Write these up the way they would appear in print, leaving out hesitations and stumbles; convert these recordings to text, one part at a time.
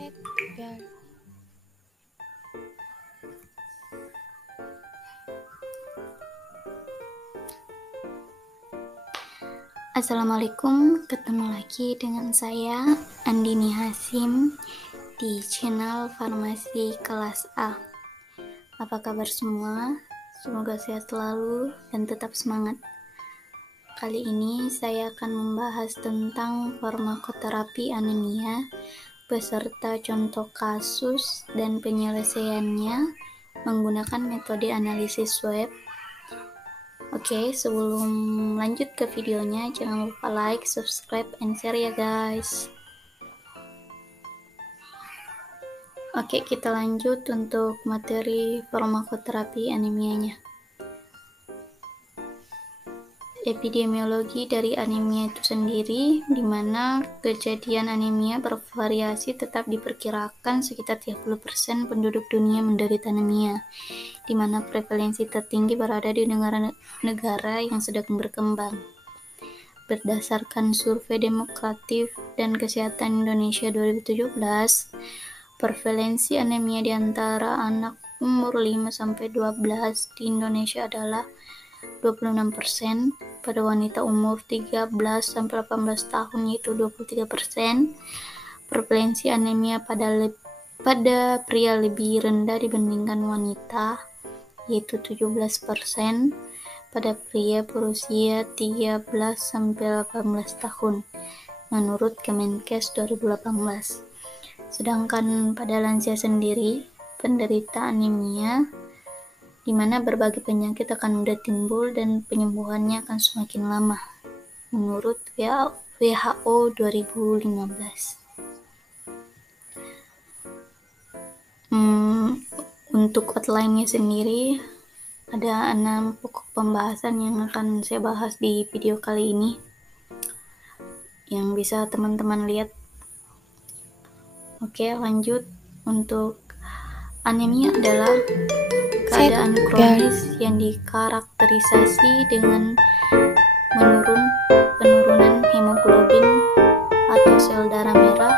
Set girl. Assalamualaikum, ketemu lagi dengan saya Andini Hasim di channel Farmasi Kelas A. Apa kabar semua? Semoga sehat selalu dan tetap semangat. Kali ini saya akan membahas tentang farmakoterapi anemia beserta contoh kasus dan penyelesaiannya menggunakan metode analisis swab. Oke, sebelum lanjut ke videonya, jangan lupa like, subscribe, and share ya guys. Oke, kita lanjut untuk materi farmakoterapi anemianya. Epidemiologi dari anemia itu sendiri, di mana kejadian anemia bervariasi, tetap diperkirakan sekitar 30% penduduk dunia menderita anemia, di mana prevalensi tertinggi berada di negara-negara yang sedang berkembang. Berdasarkan survei Demokratif dan Kesehatan Indonesia 2017, prevalensi anemia di antara anak umur 5-12 di Indonesia adalah 26%, pada wanita umur 13-18 tahun yaitu 23%. Prevalensi anemia pada pria lebih rendah dibandingkan wanita, yaitu 17%, pada pria berusia 13-18 tahun, menurut Kemenkes 2018. Sedangkan pada lansia sendiri, penderita anemia di mana berbagai penyakit akan mudah timbul dan penyembuhannya akan semakin lama, menurut WHO 2015. Untuk outline-nya sendiri, ada 6 pokok pembahasan yang akan saya bahas di video kali ini, yang bisa teman-teman lihat. Oke, lanjut. Untuk anemia adalah keadaan kronis yang dikarakterisasi dengan penurunan hemoglobin atau sel darah merah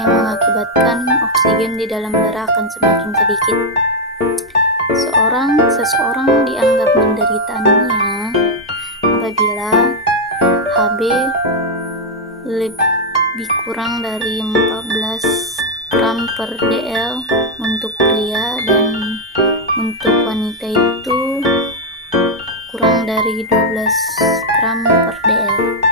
yang mengakibatkan oksigen di dalam darah akan semakin sedikit. Seseorang dianggap menderita anemia apabila Hb lebih kurang dari 14 gram per dl untuk pria dan untuk wanita itu kurang dari 12 gram per dl.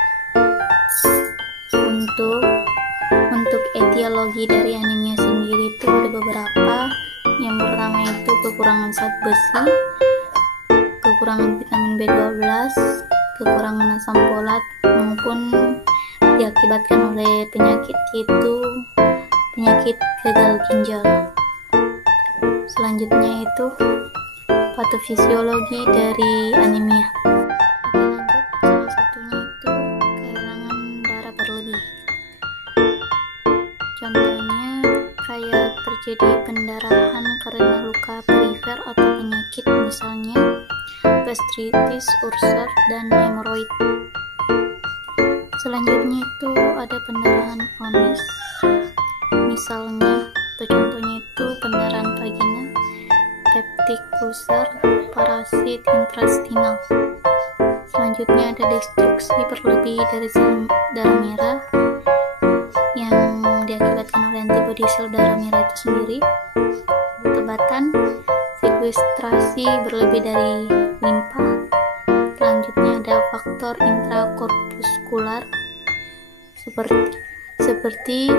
Untuk etiologi dari anemia sendiri itu ada beberapa. Yang pertama itu kekurangan zat besi, kekurangan vitamin B12, kekurangan asam folat, maupun diakibatkan oleh penyakit gagal ginjal. Selanjutnya itu patofisiologi dari anemia. Oke, lanjut. Salah satunya itu kehilangan darah berlebih. Contohnya kayak terjadi pendarahan karena luka perifer atau penyakit, misalnya gastritis, ulcer, dan hemoroid. Selanjutnya itu ada pendarahan kronis, misalnya atau contohnya itu pendarahan vagina, peptic ulcer, parasit intrastinal. Selanjutnya ada destruksi berlebih dari sel darah merah yang diakibatkan oleh antibodi sel darah merah itu sendiri, tebatan, sekuestrasi berlebih dari limpa. Selanjutnya ada faktor intrakorpuskular seperti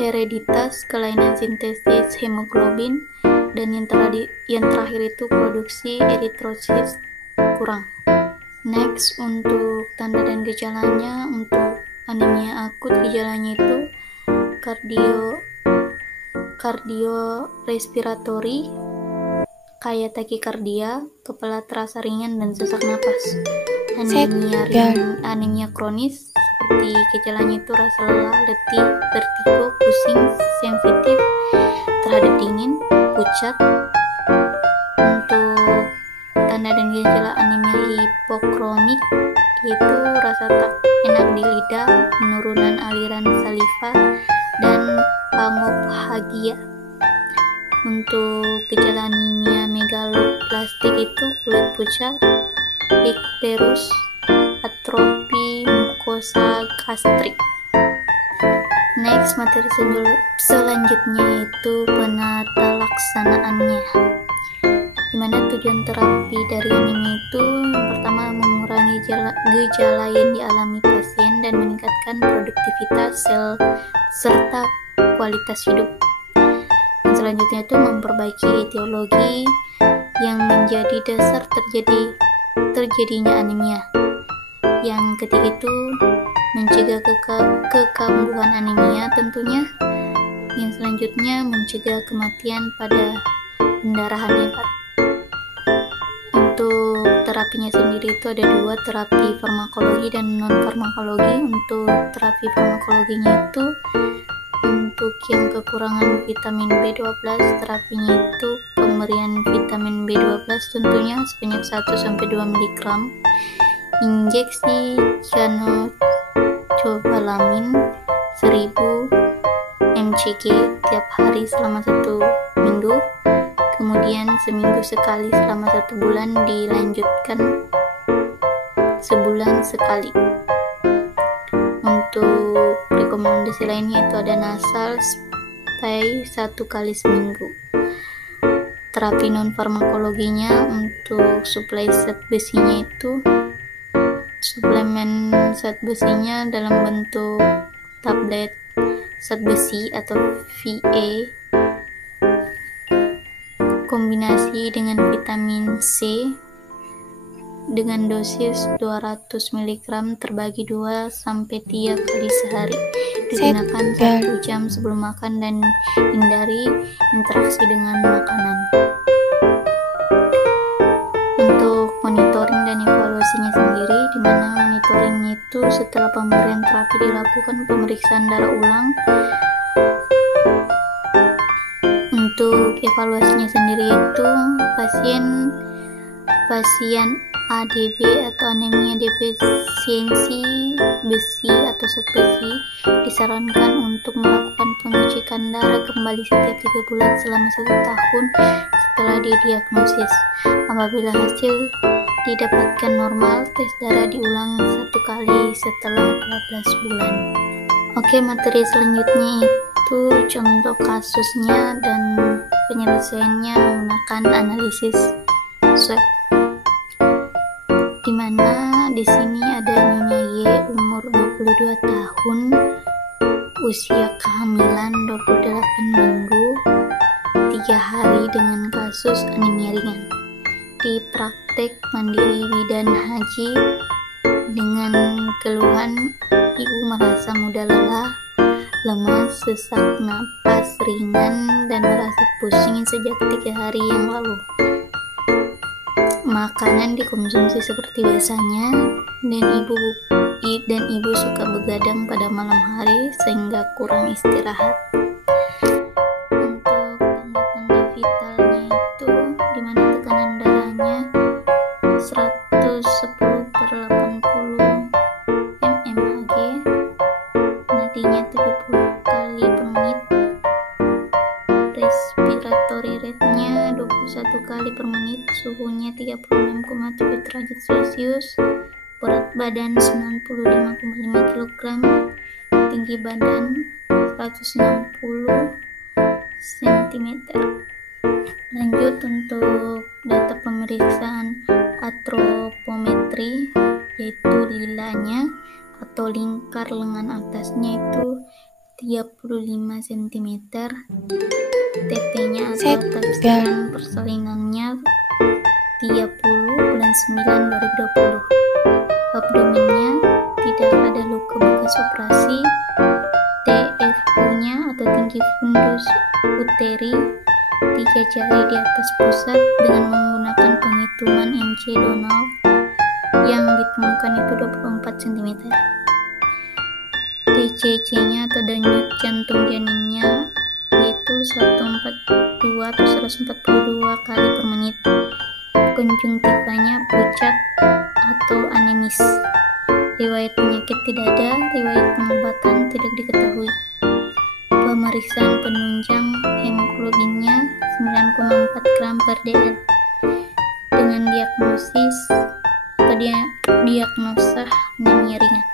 hereditas, kelainan sintesis hemoglobin, dan yang terakhir itu produksi eritrosit kurang. Next, untuk tanda dan gejalanya, untuk anemia akut gejalanya itu kardiorespiratori kayak takikardia, kepala terasa ringan dan sesak napas. Anemia kronis seperti gejalanya itu rasa lelah, letih, vertigo, pusing, sensitif terhadap dingin, pucat. Untuk tanda dan gejala anemia hipokronik yaitu rasa tak enak di lidah, penurunan aliran saliva, dan pangophagia. Untuk gejala anemia megaloblastik itu kulit pucat, ikterus, atrofi mukosa gastrik. Next, materi selanjutnya yaitu penata laksanaannya, dimana tujuan terapi dari anemia itu yang pertama mengurangi gejala yang dialami pasien dan meningkatkan produktivitas sel serta kualitas hidup. Dan selanjutnya itu memperbaiki etiologi yang menjadi dasar terjadinya anemia. Yang ketiga itu mencegah kekambuhan anemia tentunya. Yang selanjutnya mencegah kematian pada pendarahan hebat. Untuk terapinya sendiri itu ada dua, terapi farmakologi dan non farmakologi. Untuk terapi farmakologinya itu untuk yang kekurangan vitamin B12, terapinya itu pemberian vitamin B12 tentunya sebanyak 1-2 mg, injeksi cyanocobalamin 1000 mcg tiap hari selama 1 minggu, kemudian seminggu sekali selama 1 bulan, dilanjutkan sebulan sekali. Untuk rekomendasi lainnya itu ada nasal spray 1 kali seminggu. Terapi non farmakologinya untuk suplai zat besinya itu suplemen zat besinya dalam bentuk tablet zat besi atau VA kombinasi dengan vitamin C dengan dosis 200 mg terbagi 2-3 kali sehari. Digunakan 1 jam sebelum makan dan hindari interaksi dengan makanan. Untuk monitoring dan evaluasinya sendiri, di mana monitoringnya itu setelah pemberian terapi dilakukan pemeriksaan darah ulang. Untuk evaluasinya sendiri itu pasien ADB atau anemia defisiensi besi atau zat besi disarankan untuk melakukan pengecekan darah kembali setiap 3 bulan selama 1 tahun setelah didiagnosis. Apabila hasil didapatkan normal, tes darah diulang 1 kali setelah 12 bulan. Oke, materi selanjutnya itu contoh kasusnya dan penyelesaiannya menggunakan analisis swab. Dimana di sini ada Nyonya Y umur 22 tahun, usia kehamilan 28 minggu, 3 hari dengan kasus anemia ringan. Di praktek mandiri bidan haji dengan keluhan ibu merasa mudah lelah, lemas, sesak napas ringan, dan merasa pusing sejak 3 hari yang lalu. Makanan dikonsumsi seperti biasanya, dan ibu suka begadang pada malam hari sehingga kurang istirahat. Untuk tanda-tanda vitalnya itu dimana tekanan darahnya 110/80 mmHg, nadinya 70 kali per menit, respiratory rate-nya 21 kali per menit, suhunya 36,7 derajat Celcius, berat badan 95,5 kg, tinggi badan 160 cm. Lanjut untuk data pemeriksaan atropometri, yaitu lilanya atau lingkar lengan atasnya itu 35 cm, TT-nya atau tafsiran persalinannya 30/9/2020, abdomennya tidak ada luka bekas operasi, TFU-nya atau tinggi fundus uteri 3 jari di atas pusat dengan menggunakan penghitungan MC Donald yang ditemukan itu 24 cm. DCC-nya atau denyut jantung janinnya yaitu 142 atau 142 kali per menit. Konjungtivanya pucat atau anemis. Riwayat penyakit tidak ada, riwayat pengobatan tidak diketahui. pemeriksaan penunjang hemoglobinnya 9,4 gram per dl dengan diagnosa anemia ringan.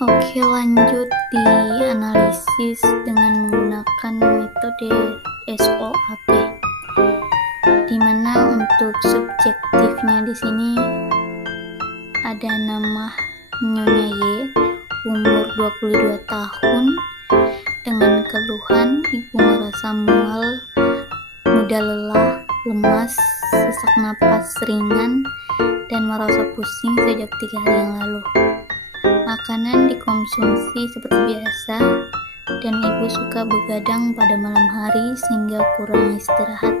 Oke, lanjut di analisis dengan menggunakan metode SOAP, di mana untuk subjektifnya di sini ada nama Nyonya Y, umur 22 tahun, dengan keluhan ibu merasa mual, mudah lelah, lemas, sesak napas ringan, dan merasa pusing sejak 3 hari yang lalu. Makanan dikonsumsi seperti biasa, dan ibu suka begadang pada malam hari sehingga kurang istirahat.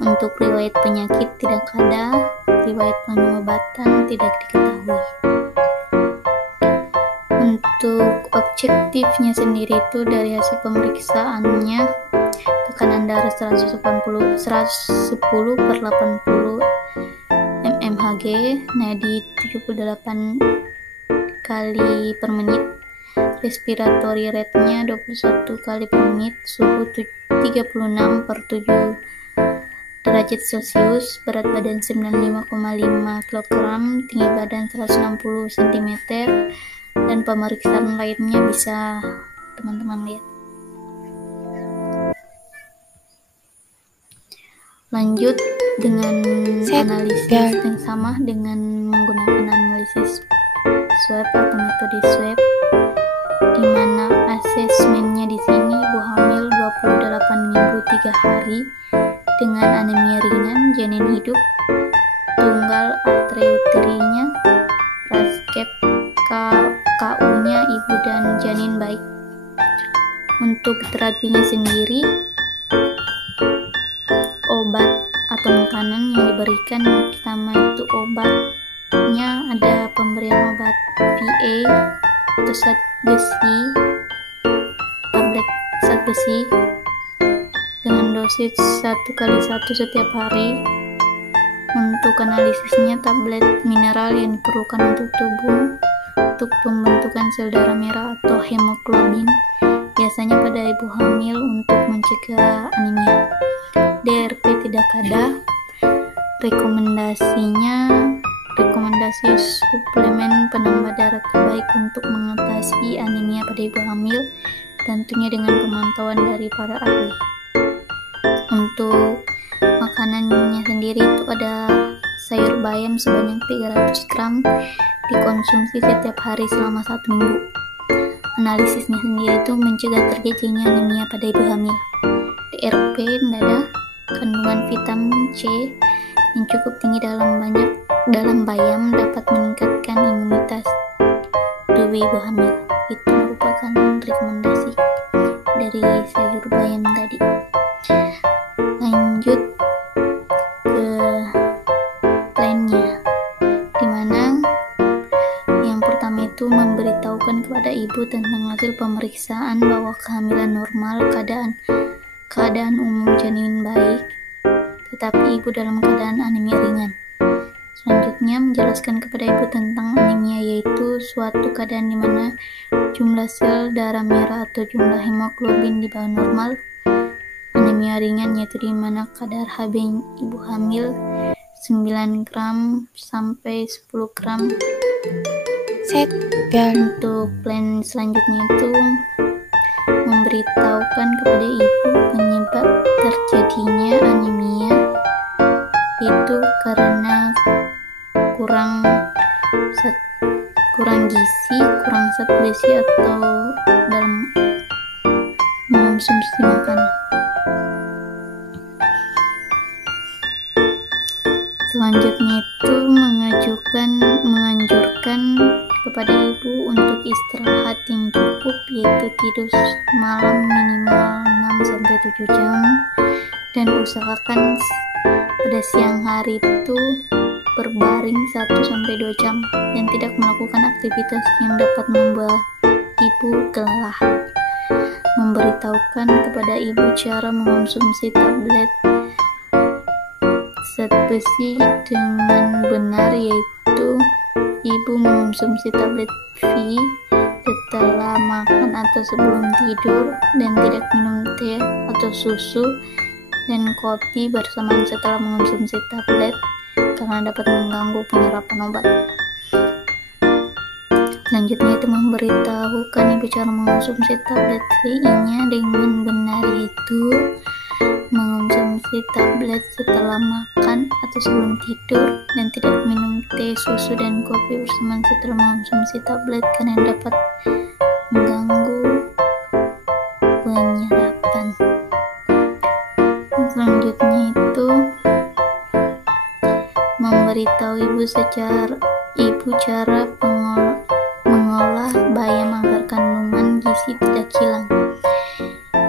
Untuk riwayat penyakit tidak ada, riwayat pengobatan tidak diketahui. Untuk objektifnya sendiri itu dari hasil pemeriksaannya, tekanan darah 110/80 mmHg, nadi 78 kali per menit, respiratory rate-nya 21 kali per menit, suhu 36/7 derajat Celcius, berat badan 95,5 kg, tinggi badan 160 cm, dan pemeriksaan lainnya bisa teman-teman lihat. Lanjut dengan analisis yang sama dengan menggunakan analisis swab atau metode swab, di mana asesmennya di sini ibu hamil 28 minggu 3 hari dengan anemia ringan, janin hidup, tunggal atreuterinya, rascap KU-nya ibu dan janin baik. Untuk terapinya sendiri, obat atau makanan yang diberikan pertama itu obatnya ada pemberian obat VA atau zat besi, tablet zat besi dengan dosis 1x1 setiap hari. Untuk analisisnya tablet mineral yang diperlukan untuk tubuh untuk pembentukan sel darah merah atau hemoglobin, biasanya pada ibu hamil untuk mencegah anemia. DRP tidak ada. Rekomendasi suplemen penambah darah terbaik untuk mengatasi anemia pada ibu hamil, tentunya dengan pemantauan dari para ahli. Untuk makanannya sendiri itu ada sayur bayam sebanyak 300 gram dikonsumsi setiap hari selama 1 minggu. Analisisnya sendiri itu mencegah terjadinya anemia pada ibu hamil. DRP tidak ada. Kandungan vitamin C yang cukup tinggi dalam bayam dapat meningkatkan imunitas tubuh ibu hamil. Itu merupakan rekomendasi dari sayur bayam tadi. Lanjut ke plannya, dimana yang pertama itu memberitahukan kepada ibu tentang hasil pemeriksaan bahwa kehamilan normal, keadaan umum janin baik, tetapi ibu dalam keadaan anemia ringan. Selanjutnya menjelaskan kepada ibu tentang anemia, yaitu suatu keadaan di mana jumlah sel darah merah atau jumlah hemoglobin di bawah normal. Anemia ringan yaitu di mana kadar Hb ibu hamil 9 gram sampai 10 gram. Untuk plan selanjutnya itu memberitahukan kepada ibu penyebab terjadinya anemia, itu karena kurang gizi, kurang zat besi atau dalam mengonsumsi makanan. Selanjutnya itu menganjurkan kepada ibu untuk istirahat yang cukup, yaitu tidur malam minimal 6-7 jam, dan usahakan pada siang hari itu berbaring 1-2 jam dan tidak melakukan aktivitas yang dapat membuat ibu kelelahan. Memberitahukan kepada ibu cara mengonsumsi tablet zat besi dengan benar, yaitu ibu mengonsumsi tablet V setelah makan atau sebelum tidur, dan tidak minum teh atau susu dan kopi bersamaan setelah mengonsumsi tablet karena dapat mengganggu penyerapan obat. Selanjutnya itu memberitahukan ibu cara mengonsumsi tablet VI-nya dengan benar, yaitu mengonsumsi tablet setelah makan atau sebelum tidur, dan tidak minum teh, susu, dan kopi bersamaan setelah mengonsumsi tablet karena dapat mengganggu penyerapan. Selanjutnya itu memberitahu ibu cara mengolah bayam agar kandungan gizi tidak hilang,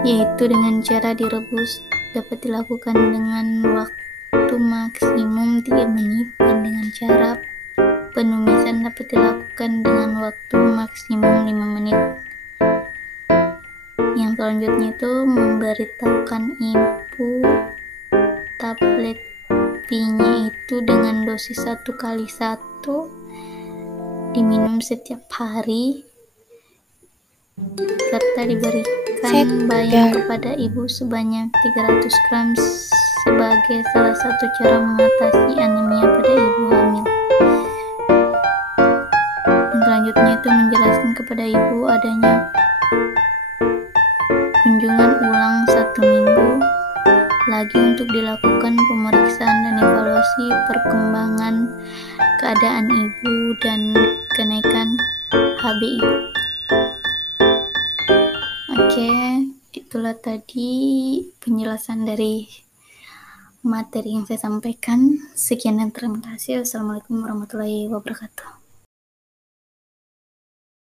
yaitu dengan cara direbus. Dapat dilakukan dengan waktu maksimum 3 menit, dan dengan cara penumisan dapat dilakukan dengan waktu maksimum 5 menit. Yang selanjutnya itu memberitahukan ibu tablet V-nya itu dengan dosis 1x1 diminum setiap hari, serta diberikan bayam kepada ibu sebanyak 300 gram sebagai salah satu cara mengatasi anemia pada ibu hamil. Dan selanjutnya itu menjelaskan kepada ibu adanya kunjungan ulang 1 minggu lagi untuk dilakukan pemeriksaan dan evaluasi perkembangan keadaan ibu dan kenaikan HB ibu. Oke, itulah tadi penjelasan dari materi yang saya sampaikan. Sekian dan terima kasih. Wassalamualaikum warahmatullahi wabarakatuh.